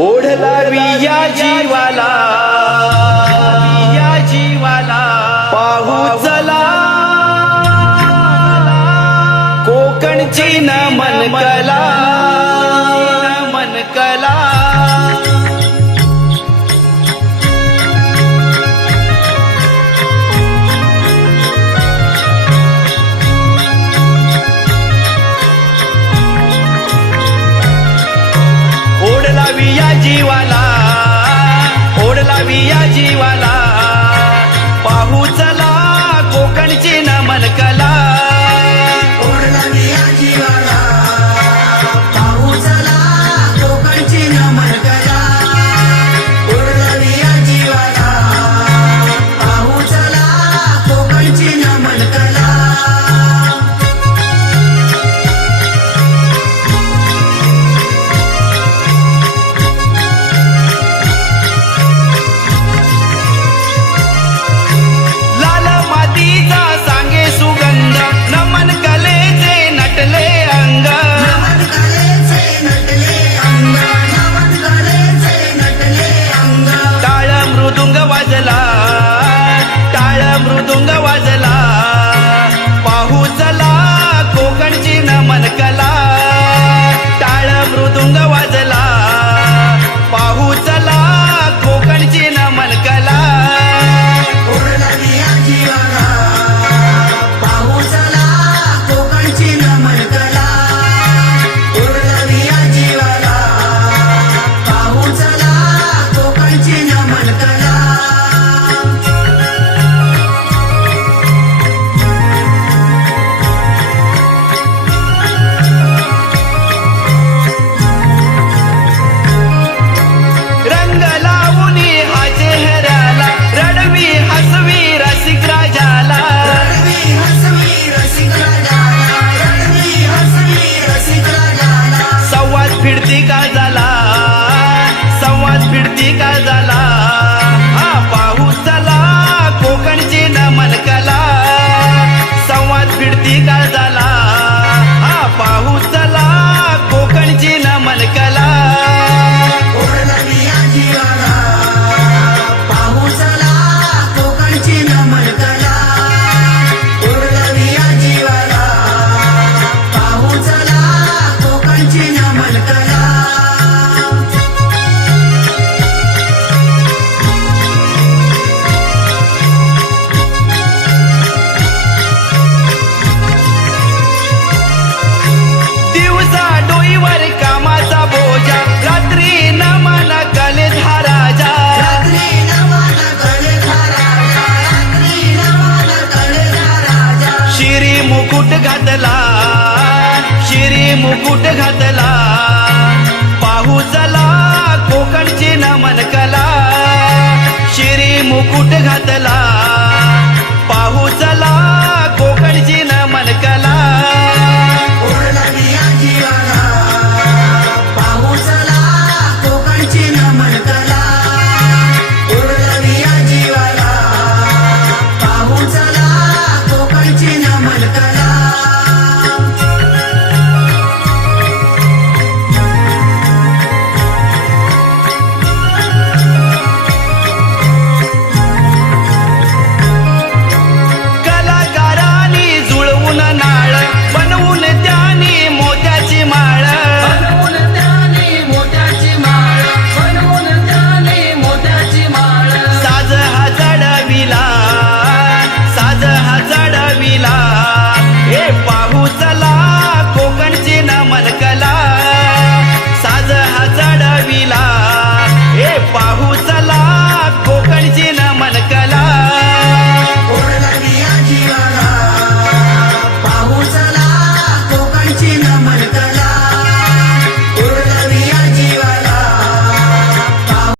ओढला विया जीवाला पाहू चला कोकणची नमन कला ओढला विया जीवाला पाहू चला कोकणची नमन कला ओढला विया जीवाला पाहू चला कोकणची नमन कला ओढला विया जीवाला पाहू चला कोकणची नमन कला मृदुंग वाजला पाहू चला कोकणची नमन कला टाळ मृदुंग वाजला पाहू चला कोकणची नमन कला ओढला विया जीवाला पाहू चला कोकणची नमन कला ओढला विया जीवाला पाहू चला कोकणची नमन कला फिरती का झाला हा पाहू चला कोकणची नमन कला संवाद फिरती का झाला हा पाहू चला कोकणची नमन कला ओढला विया जीवाला पाहू चला कोकणची नमन कला ओढला विया जीवाला पाहू चला कोकणची नमन कला मुकुट घातला पाहू चला कोकणची नमन कला शिरी मुकुट घातला पाहू चला